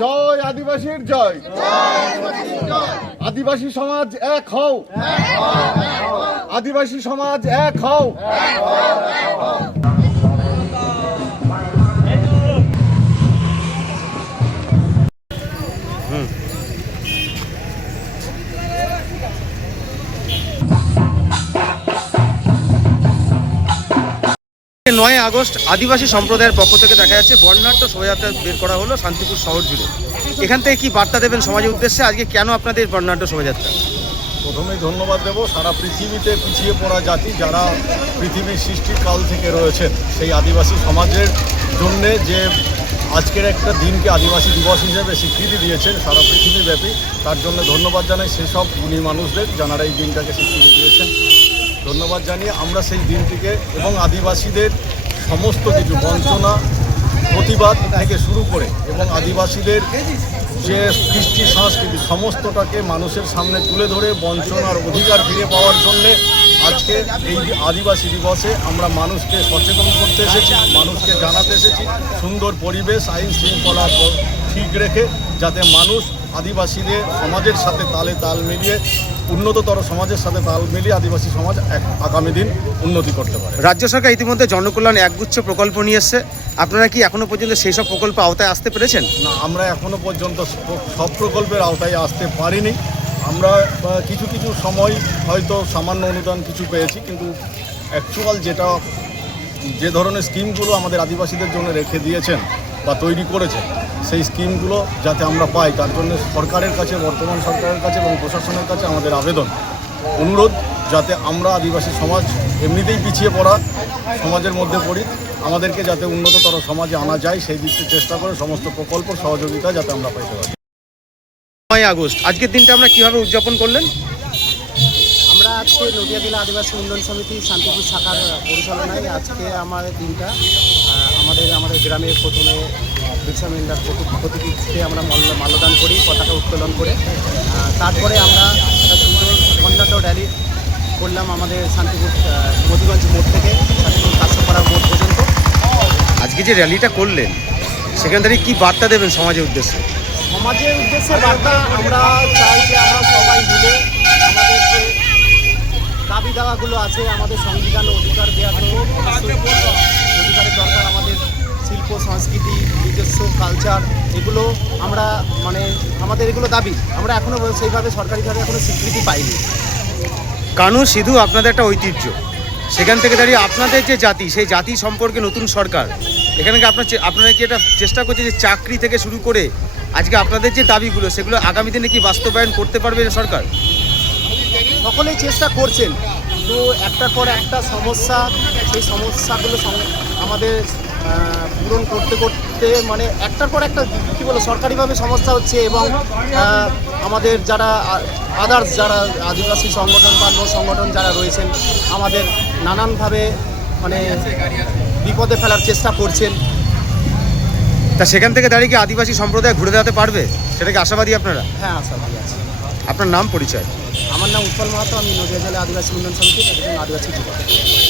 জয় আদিবাসীর জয়। আদিবাসী সমাজ এক হও, আদিবাসী সমাজ এক হও। নয় আগস্ট আদিবাসী সম্প্রদায়ের পক্ষ থেকে দেখা যাচ্ছে বর্ণাঢ্য শোভাযাত্রা বের করা হলো শান্তিপুর শহর জুড়ে। এখান থেকে কি বার্তা দেবেন সমাজের উদ্দেশ্যে? আজকে কেন আপনাদের বর্ণাঢ্য শোভাযাত্রা? প্রথমেই ধন্যবাদ দেব সারা পৃথিবীতে পিছিয়ে পড়া জাতি যারা পৃথিবীর সৃষ্টির কাল থেকে রয়েছেন, সেই আদিবাসী সমাজের জন্যে যে আজকের একটা দিনকে আদিবাসী দিবস হিসেবে স্বীকৃতি দিয়েছেন সারা পৃথিবীব্যাপী, তার জন্য ধন্যবাদ জানাই সেসব গুণী মানুষদের যারা এই দিনটাকে স্বীকৃতি দিয়েছেন। ধন্যবাদ জানিয়ে আমরা সেই দিনটিকে এবং আদিবাসীদের সমস্ত কিছু বঞ্চনা প্রতিবাদ থেকে শুরু করে এবং আদিবাসীদের যে কৃষ্টি সংস্কৃতি সমস্তটাকে মানুষের সামনে তুলে ধরে বঞ্চনার অধিকার ফিরে পাওয়ার জন্যে আজকে এই আদিবাসী দিবসে আমরা মানুষকে সচেতন করতে এসেছি, মানুষকে জানাতে এসেছি সুন্দর পরিবেশ আইন শৃঙ্খলা ঠিক রেখে যাতে মানুষ আদিবাসীদের সমাজের সাথে তালে তাল মিলিয়ে উন্নততর সমাজের সাথে তাল মিলিয়ে আদিবাসী সমাজ আগামী দিন উন্নতি করতে পারে। রাজ্য সরকার ইতিমধ্যে জনকল্যাণ একগুচ্ছ প্রকল্প নিয়ে এসছে, আপনারা কি এখনো পর্যন্ত সেই সব প্রকল্প আওতায় আসতে পেরেছেন? না, আমরা এখনো পর্যন্ত সব প্রকল্পের আওতায় আসতে পারিনি। আমরা কিছু কিছু সময় হয়তো সামান্য অনুদান কিছু পেয়েছি, কিন্তু অ্যাকচুয়াল যে ধরনের স্কিমগুলো আমাদের আদিবাসীদের জন্য রেখে দিয়েছেন বা তৈরি করেছেন, সেই স্কিমগুলো যাতে আমরা পাই তার জন্য সরকারের কাছে, বর্তমান সরকারের কাছে এবং প্রশাসনের কাছে আমাদের আবেদন অনুরোধ যাতে আমরা আদিবাসী সমাজ এমনিতেই পিছিয়ে পড়া সমাজের মধ্যে পড়ি, আমাদেরকে যাতে উন্নততর সমাজে আনা যায় সেই দিকটি চেষ্টা করে সমস্ত প্রকল্প সহযোগিতা যাতে আমরা পাইতে পারি। 9 আগস্ট আজকের দিনটা আমরা কিভাবে উদযাপন করলেন? আমরা আজকে নদিয়া জেলা আদিবাসী উন্নয়ন সমিতি শান্তিপুর শাখার পরিচালনায় আজকে আমাদের দিনটা আমাদের গ্রামে প্রথমে বিরসা মুন্ডার প্রতিকৃতিতে আমরা মাল্যদান করি পতাকা উত্তোলন করে। তারপরে আমরা একটা সুন্দর বর্ণাঢ্য র্যালি করলাম আমাদের শান্তিপুর মতিগঞ্জ মোড় থেকে শান্তিপুর কাছপাড়া মোড় পর্যন্ত। আজকে যে র্যালিটা করলেন সেখান থেকে কী বার্তা দেবেন সমাজের উদ্দেশ্যে? সমাজের উদ্দেশ্যে বার্তা আমরা চাই যে আমরা সবাই মিলে আমাদের যে দাবি দাওয়াগুলো আছে, আমাদের সংবিধান অধিকার দেওয়া অধিকারের দরকার, আমাদের শিল্প সংস্কৃতি নিজস্ব কালচার এগুলো আমরা আমাদের এগুলো দাবি আমরা এখনও সেইভাবে সরকারিভাবে এখনও স্বীকৃতি পাইনি। কানু সিধু আপনাদের একটা ঐতিহ্য, সেখান থেকে দাঁড়িয়ে আপনাদের যে জাতি সেই জাতি সম্পর্কে নতুন সরকার এখানে কি আপনারা কি এটা চেষ্টা করছে যে চাকরি থেকে শুরু করে আজকে আপনাদের যে দাবিগুলো সেগুলো আগামী দিনে কি বাস্তবায়ন করতে পারবে সরকার? সকলেই চেষ্টা করছেন, কিন্তু একটার পর একটা সমস্যা, সেই সমস্যাগুলো আমাদের পূরণ করতে করতে একটার পর একটা কী বলো সরকারিভাবে সমস্যা হচ্ছে এবং আমাদের যারা আদার্স যারা আদিবাসী সংগঠন বা অন্য সংগঠন যারা রয়েছেন আমাদের নানানভাবে বিপদে ফেলার চেষ্টা করছেন। তা সেখান থেকে দাঁড়িয়ে কি আদিবাসী সম্প্রদায় ঘুরে দাঁড়াতে পারবে, সেটা কি আশাবাদী আপনারা? হ্যাঁ, আশাবাদী আছে। আপনার নাম পরিচয়? আমার নাম উৎপল মাহাতো, আমি নদিয়া জেলা আদিবাসী উন্নয়ন সমিতির একজন আদিবাসী যুবক।